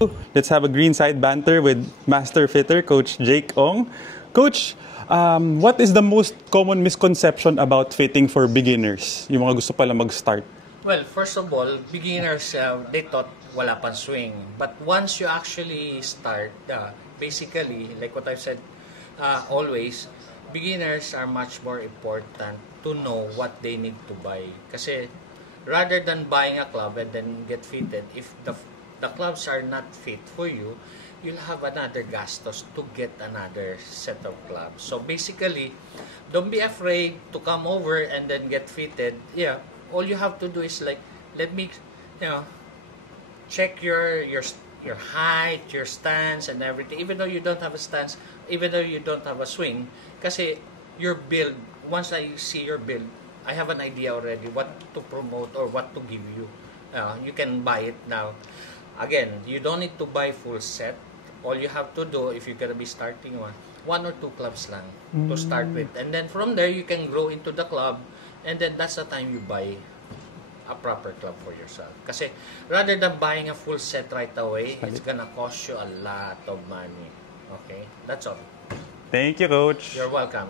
Let's have a green side banter with Master Fitter, Coach Jake Ong. Coach, what is the most common misconception about fitting for beginners? Yung mga gusto pala mag-start. Well, first of all, beginners, they thought wala pang swing. But once you actually start, basically, like what I've said always, beginners are much more important to know what they need to buy. Kasi rather than buying a club and then get fitted, if the clubs are not fit for you, you'll have another gastos to get another set of clubs. So basically, don't be afraid to come over and then get fitted. Yeah, all you have to do is like, let me, check your height, your stance, and everything. Even though you don't have a stance, even though you don't have a swing, kasi your build, once I see your build, I have an idea already what to promote or what to give you. You can buy it now. Again, you don't need to buy full set. All you have to do, if you're gonna be starting one or two clubs lang to start with. And then from there, you can grow into the club. And then that's the time you buy a proper club for yourself. Kasi rather than buying a full set right away, it's gonna cost you a lot of money. Okay? That's all. Thank you, Coach. You're welcome.